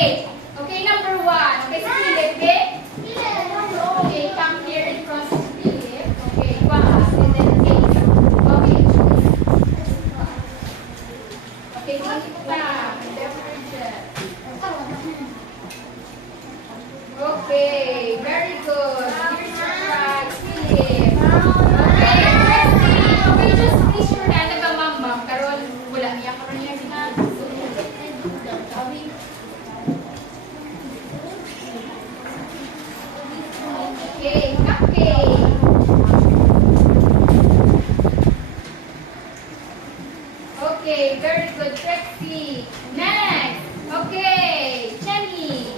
Okay. Okay, number 1. Okay, si Philip, okay? Okay, come here in front of Philip. Okay, pass. And then take. Okay. Okay, dito pa. Okay, very good. Here's your prize, Philip. Okay, Christy. Okay, just please your hand na mama. Karon, wala niya. Karon niya ginagawa. Okay, cupcake. Okay, very good, Trixie. Next. Okay, Jenny.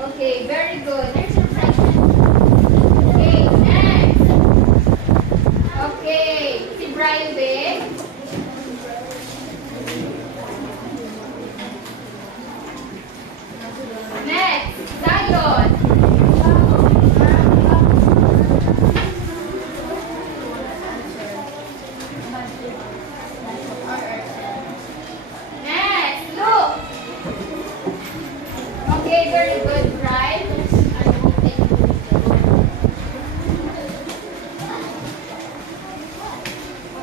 Okay, very good. There's your prize. Okay, next. Okay, si Brian Bay. Next, Zion. Next, Luke. Okay, very good, Brian.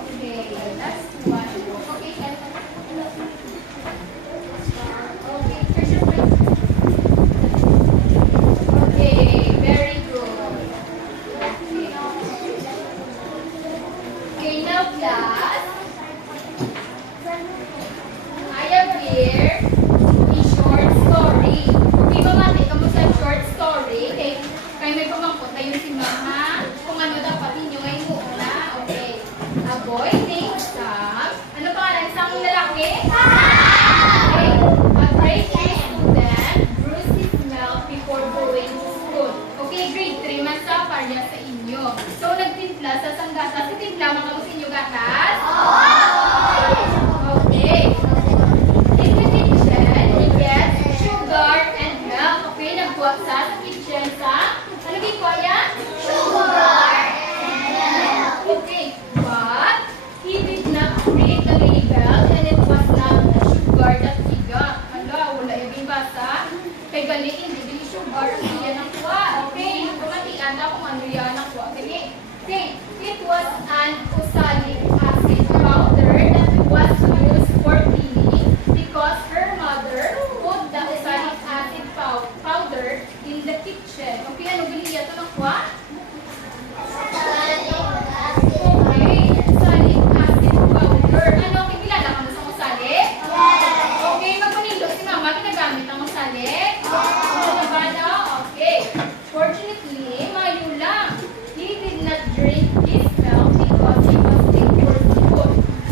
Okay, last one. Okay, okay, here's your prize. Okay, very good. Okay, now class, I have here a short story. Okay, mamati, kamusta ang short story? Okay, kayo may pumangkot tayo si Mama. Kung ano dapat ninyo ngayon muna. Okay. A boy named Sam. Ano pangalan? Sam ng lalaki? Okay. A great A student bruised his mouth before going to school. Okay, grade 3 man sa parya sa inyo. So, nagtimpla sa sanggata. Si timpla, mga mo sa inyo gatas? Okay. In the kitchen, he gets sugar and milk. Okay, nagkuha sa kitchen sa, ano gikuha yan? Sugar and milk. Okay, but he did not read the label and it was not the sugar that he got. Hala, wala yung basa. Kay gali, hindi sugar ang iya ng kuha. Okay, kumatian na kung ano yan ang kuha. Okay, it was an oxalic acid powder that was used for cleaning because her mother put the oxalic acid powder in the kitchen. Okay, ano gali ito ng kuha? Okay, oxalic acid powder. Ano, kilala ka mo sa oxalic? Okay, magpanilo si Mama, ginagamit ang oxalic? Ano ba na? Okay. Fortunately, mayo lang. He did not drink his milk because he was late for school.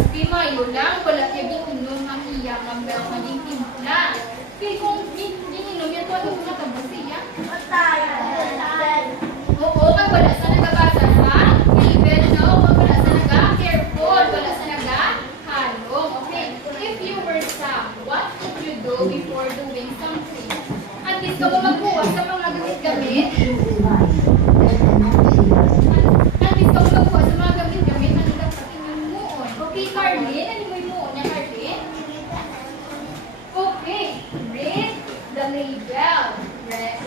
Okay, mayo lang. Wala siya giinom ang iya ng milk na timpla. Okay, kung giinom yan, ano kung natabos siya? Oo, kag wala sa nagabasa sa label, no? Kag wala sa naga-careful, wala sa naga-halong. Okay, if you were Sam, what would you do before doing something? At least ka mo magbuwas sa mga gamit-gamit. At least ka mo magbuwas sa mga gamit-gamit. Ano dapat inyong muon? Okay, Carlin, ano mo yung muon niya, Carlin? Okay, read the label. Read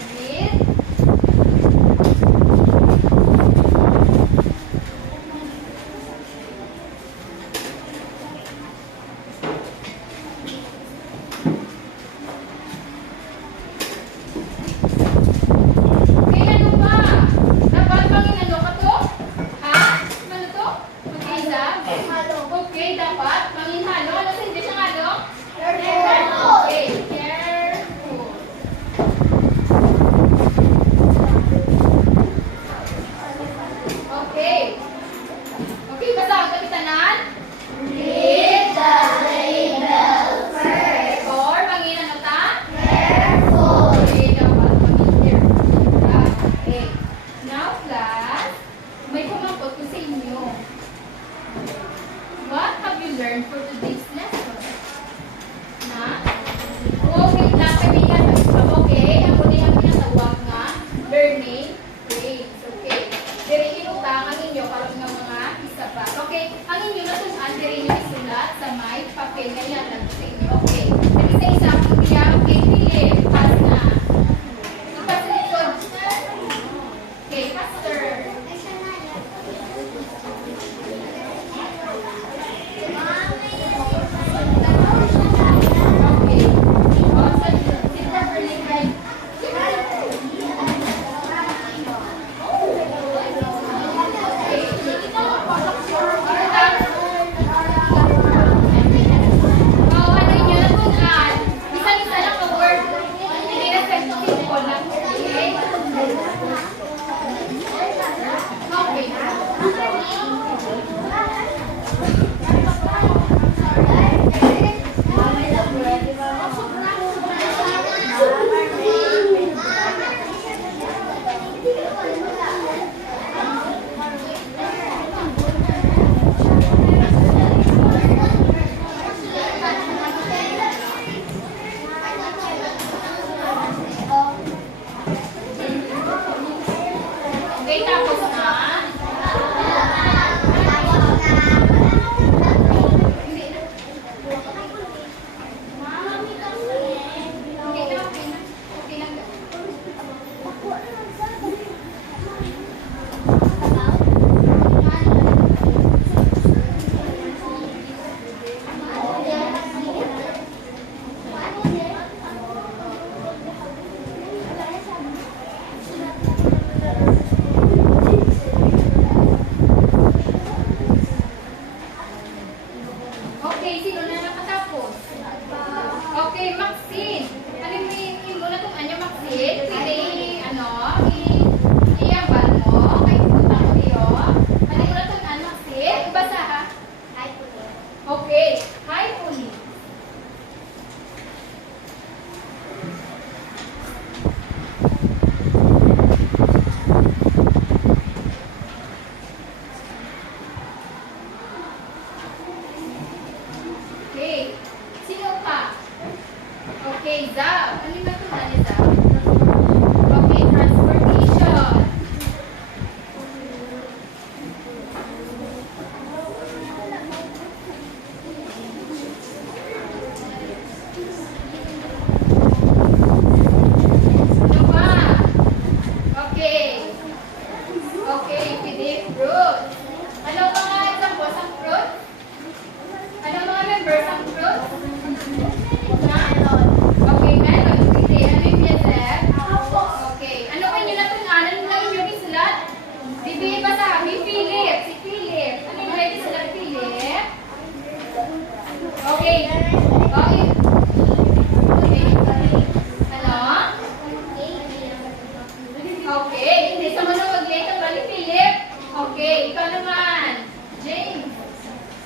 Okay, hindi sa manawag late ang bali, Philip. Okay, ikaw naman. James.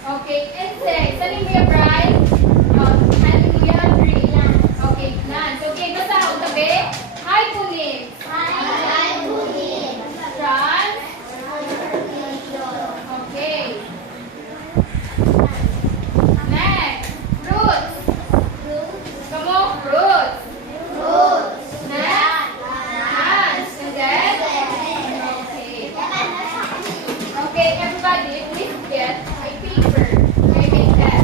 Okay, insect. Saling mo yung Brian? Hallelujah, three. Okay, plants. Okay, basta ako tabi. Hi, Pulis. Trans. Okay. Next. Fruits. Come on, fruits. Next. Plants. And then? Okay. Okay, everybody, please get a paper. Okay, make that.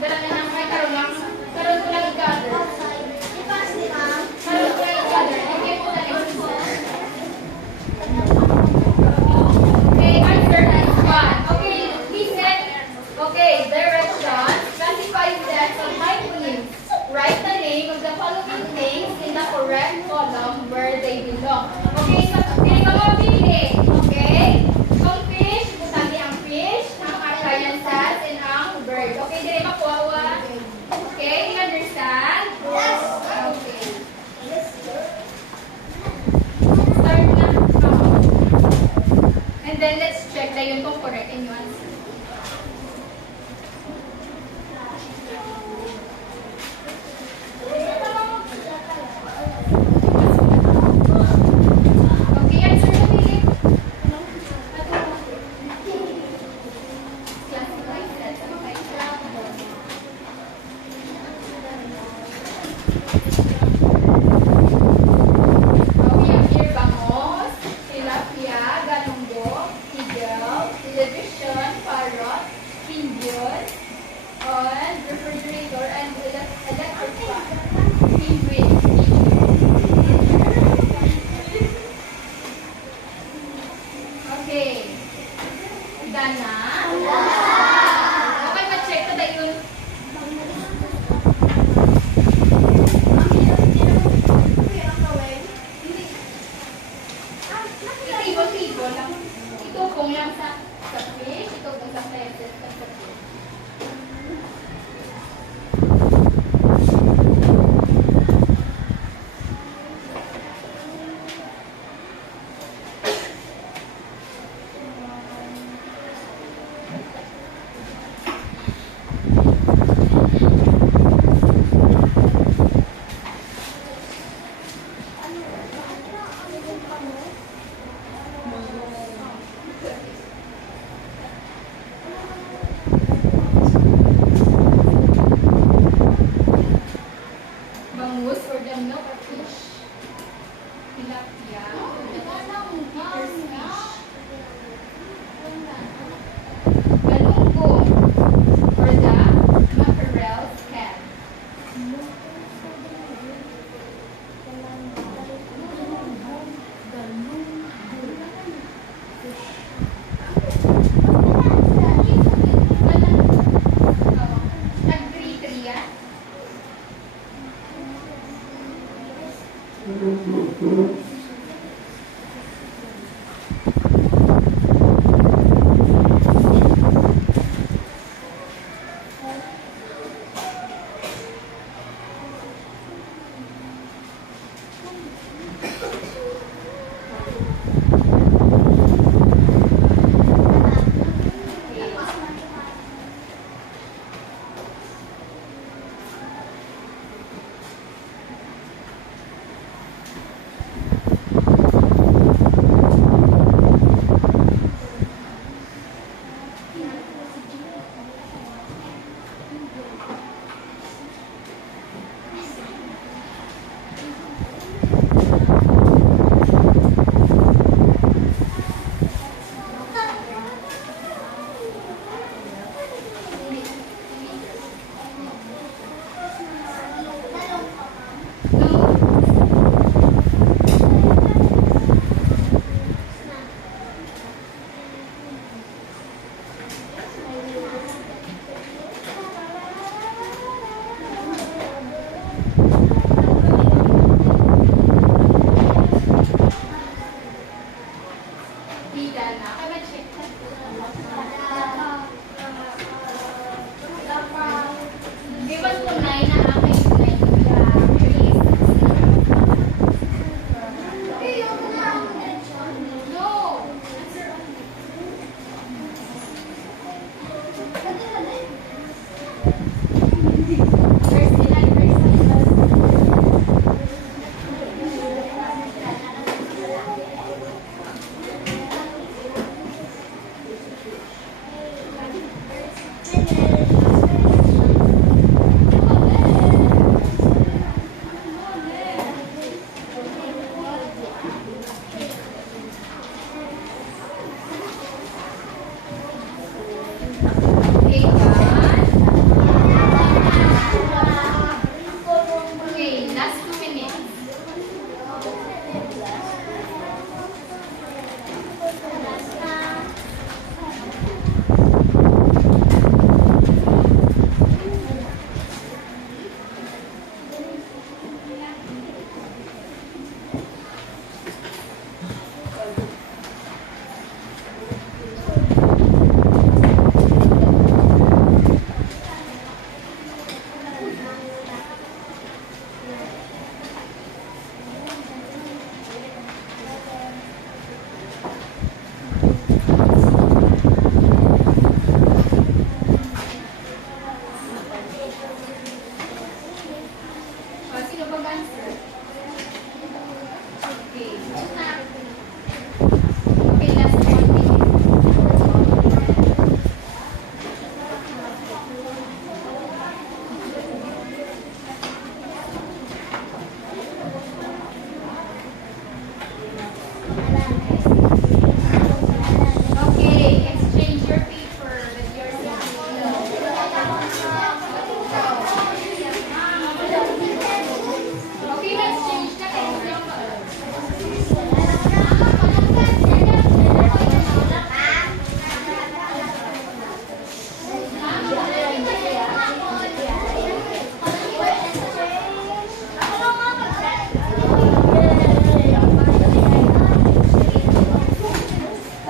Dala na lang kay karon lang. Karon ko lang i-gather. Karon ko lang i-gather. Okay po na next one. Okay, answer next one. Okay, he said, okay, directions. Classify sets on hyperlinks. Write the name of the following things in the correct column where they belong. Okay, so pili ka mo, pili. Okay? Ang fish, butagi ang fish, ang arkayan sets, and ang bird. Okay, dire makuha. Okay, you understand? Yes. Okay. Start na. And then let's check na yun kung correct in yung answer. Okay, answer na, Philip. Classify sets of okay, here bangos, tilapia, galunggong, eagle, television, parrot, pigeon, and refrigerator, and electric fan. Penguin. Okay. Done na? Okay, ma-check na yun. Ito lang. Ito kung lang sa fish, ito kung sa present sa fish. Bangus or the milk of fish. Tilapia. Peter's fish. Galunggong or the mackerel's head. Nag-3-3 yan? mag-answer. Okay. Okay, last 1 minute. Okay, exchange your paper with your okay, let's change na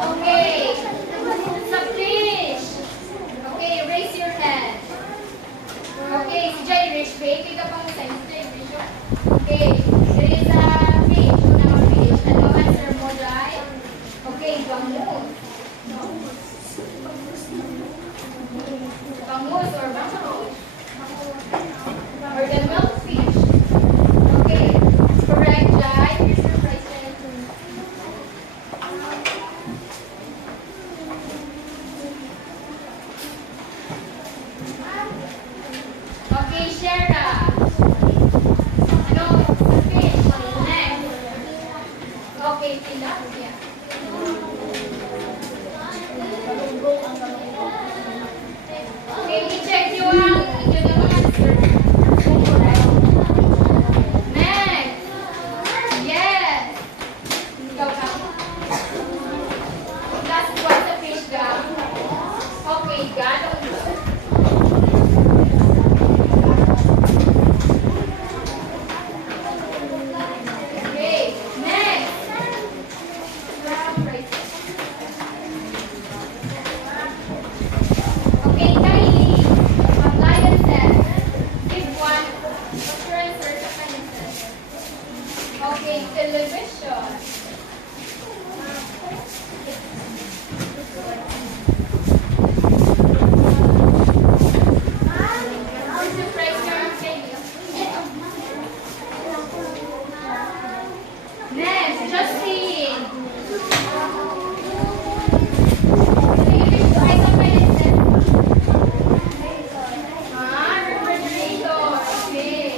okay. Sa fish. Okay, raise your hand. Okay, si Jai Rich Bay. Kaya pang sa si Jai Rich. Okay, there is a fish. Una mga fish. Ano answer mo, Jai? Okay, bangus. Bangus or bangus? Or the milkfish. Okay, correct, Jai. Here's your prize. Okay, Shara. Ano? Fish. Next. Okay, tilapia. Okay, i-check nyo ang answer. Next. Yes. Ikaw ka. Last one sa fish gang. Okay, ganun. Okay, next. Okay, Kylie. Appliances. Give one. What's your answer sa appliances? Okay, television. Where's your prize card, Kylie? Next, Justin. Refrigerator. Okay.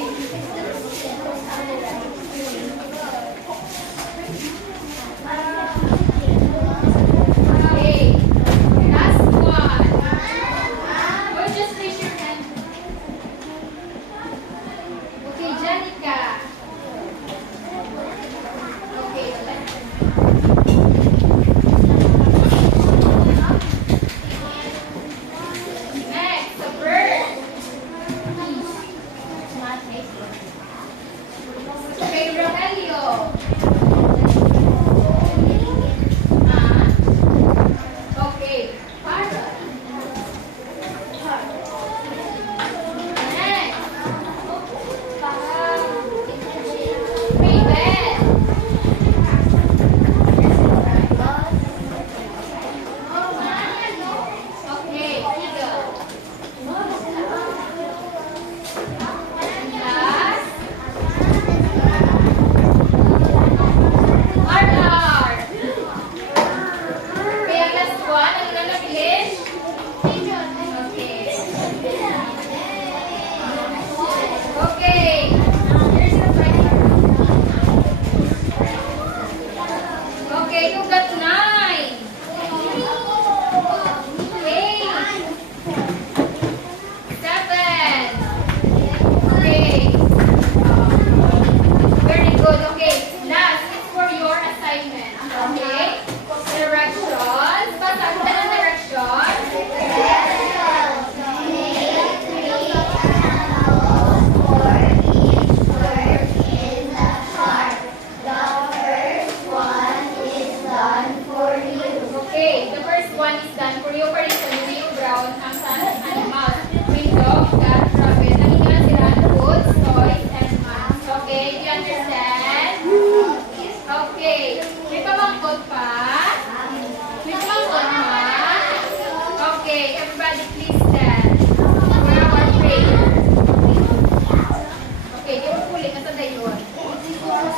padayon.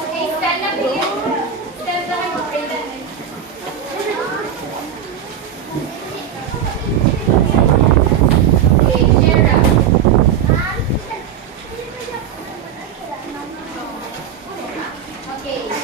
Okay, stand na please. Stand na kayo, pray na. Okay, Jera. Okay.